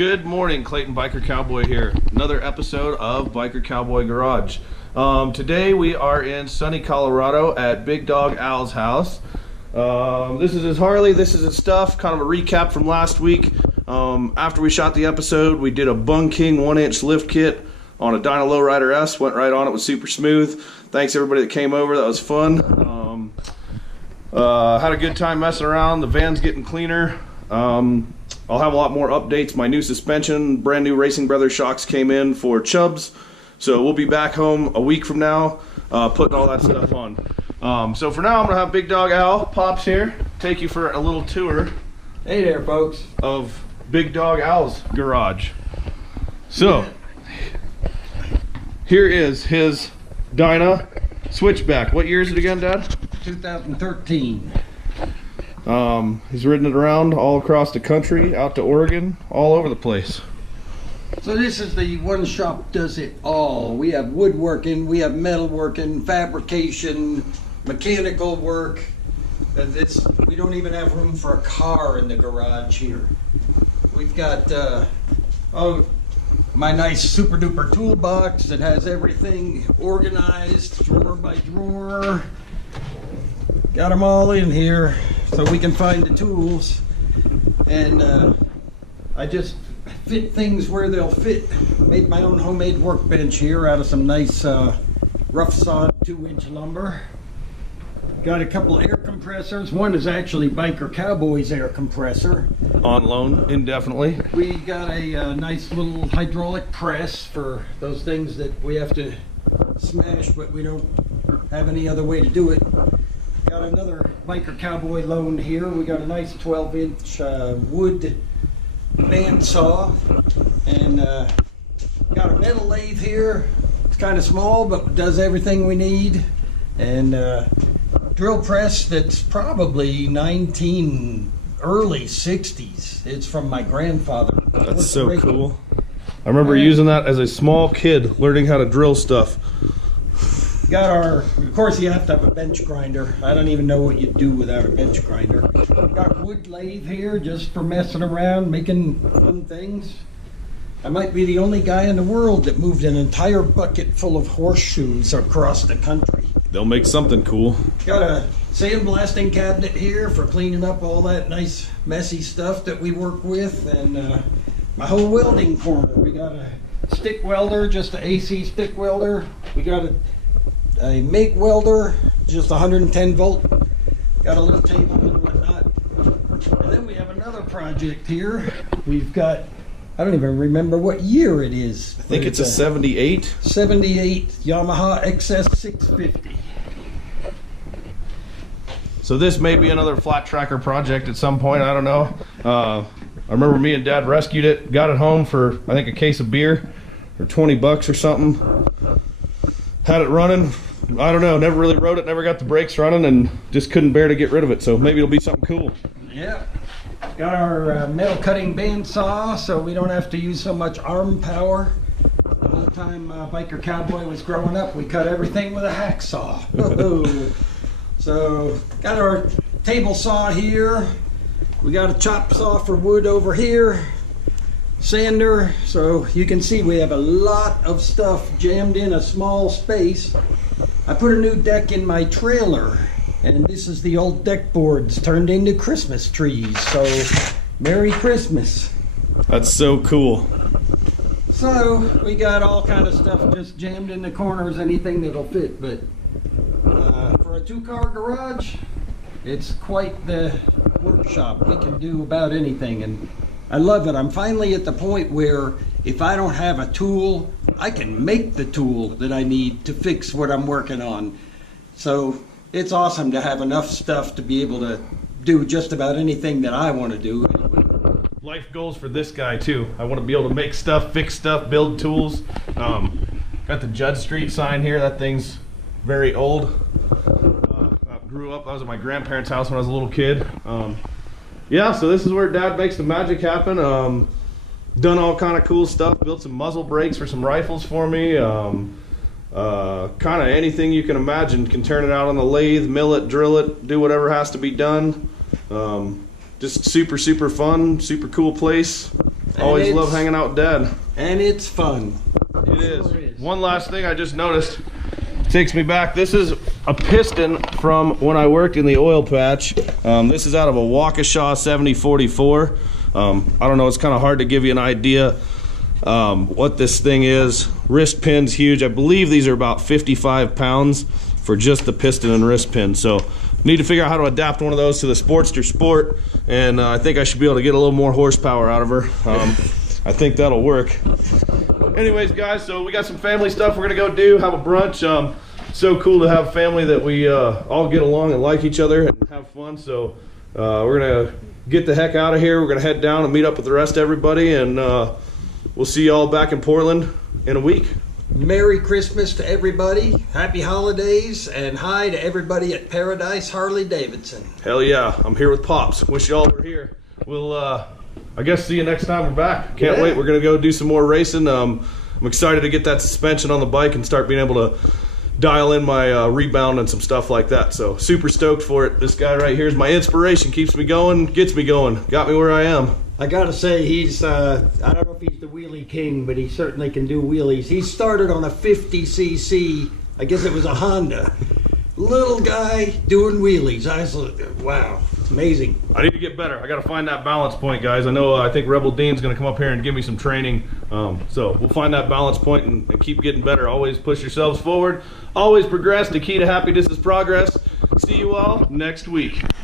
Good morning, Clayton Biker Cowboy here. Another episode of Biker Cowboy Garage. Today we are in sunny Colorado at Big Dog Al's house. This is his Harley, this is his stuff, kind of a recap from last week. After we shot the episode, we did a Bung King 1-inch lift kit on a Dyna Lowrider S, went right on it, was super smooth. Thanks everybody that came over, that was fun. Had a good time messing around, the van's getting cleaner. I'll have a lot more updates. My new suspension, brand new Racing Brothers shocks came in for Chubbs. So we'll be back home a week from now, putting all that stuff on. So for now, I'm gonna have Big Dog Al, Pops here, take you for a little tour. Hey there, folks. Of Big Dog Al's garage. So, here is his Dyna Switchback. What year is it again, Dad? 2013. He's ridden it around all across the country, out to Oregon, all over the place. So this is the one shop does it all. We have woodworking, we have metalworking, fabrication, mechanical work. We don't even have room for a car in the garage here. We've got my nice super duper toolbox that has everything organized drawer by drawer. Got them all in here so we can find the tools, and I just fit things where they'll fit. Made my own homemade workbench here out of some nice rough sawed 2-inch lumber. Got a couple air compressors. One is actually Biker Cowboy's air compressor. On loan indefinitely. We got a nice little hydraulic press for those things that we have to smash, but we don't have any other way to do it. Got another Biker Cowboy loan here. We got a nice 12-inch wood bandsaw, and got a metal lathe here. It's kind of small, but does everything we need. And drill press that's probably early 60s. It's from my grandfather. That's so cool. I remember using that as a small kid, learning how to drill stuff. Got of course you have to have a bench grinder. I don't even know what you'd do without a bench grinder. Got wood lathe here just for messing around, making fun things. I might be the only guy in the world that moved an entire bucket full of horseshoes across the country. They'll make something cool. Got a sandblasting cabinet here for cleaning up all that nice messy stuff that we work with, and my whole welding corner. We got a stick welder, just an AC stick welder. We got a MIG welder, just 110 volt. Got a little table and whatnot. And then we have another project here. We've got, I don't even remember what year it is. I think it's a 78. 78 Yamaha XS 650. So this may be another flat tracker project at some point, I don't know. I remember me and Dad rescued it, got it home for, I think, a case of beer for 20 bucks or something. Had it running. I don't know, never really rode it, never got the brakes running, and just couldn't bear to get rid of it, so maybe it'll be something cool. Yeah. Got our metal cutting bandsaw, so we don't have to use so much arm power. The whole time Biker Cowboy was growing up, we cut everything with a hacksaw. So, got our table saw here. We got a chop saw for wood over here. Sander, so you can see we have a lot of stuff jammed in a small space. I put a new deck in my trailer, and this is the old deck boards turned into Christmas trees, so Merry Christmas. That's so cool. So we got all kind of stuff just jammed in the corners, anything that'll fit, but for a 2-car garage, it's quite the workshop. We can do about anything, and I love it. I'm finally at the point where if I don't have a tool, I can make the tool that I need to fix what I'm working on. So it's awesome to have enough stuff to be able to do just about anything that I want to do. Life goals for this guy too. I want to be able to make stuff, fix stuff, build tools. Got the Judd Street sign here. That thing's very old. I grew up, I was at my grandparents' house when I was a little kid. Yeah, so this is where Dad makes the magic happen. Done all kind of cool stuff. Built some muzzle brakes for some rifles for me. Kind of anything you can imagine. Can turn it out on the lathe, mill it, drill it, do whatever has to be done. Just super fun, super cool place. Always love hanging out with Dad. And it's fun. It is. One last thing I just noticed takes me back. This is a piston from when I worked in the oil patch. This is out of a Waukesha 7044. I don't know, it's kind of hard to give you an idea what this thing is. Wrist pin's huge. I believe these are about 55 pounds for just the piston and wrist pin. So need to figure out how to adapt one of those to the Sportster Sport, and I think I should be able to get a little more horsepower out of her. I think that'll work. Anyways, guys, so we got some family stuff we're gonna go do, have a brunch. So cool to have family that we all get along and like each other and have fun. So we're gonna get the heck out of here. We're gonna head down and meet up with the rest of everybody, and we'll see y'all back in Portland in a week. Merry Christmas to everybody, happy holidays, and hi to everybody at Paradise Harley Davidson. Hell yeah, I'm here with Pops. Wish y'all were here. We'll I guess see you next time we're back. Can't wait. We're gonna go do some more racing. I'm excited to get that suspension on the bike and start being able to dial in my rebound and some stuff like that. So super stoked for it. This guy right here is my inspiration. Keeps me going, gets me going, got me where I am. I gotta say, he's, I don't know if he's the wheelie king, but he certainly can do wheelies. He started on a 50cc, I guess it was a Honda. Little guy doing wheelies. I was like, wow, it's amazing. I need to get better. I gotta find that balance point, guys. I know, I think Rebel Dean's gonna come up here and give me some training. So we'll find that balance point and keep getting better. Always push yourselves forward. Always progress. The key to happiness is progress. See you all next week.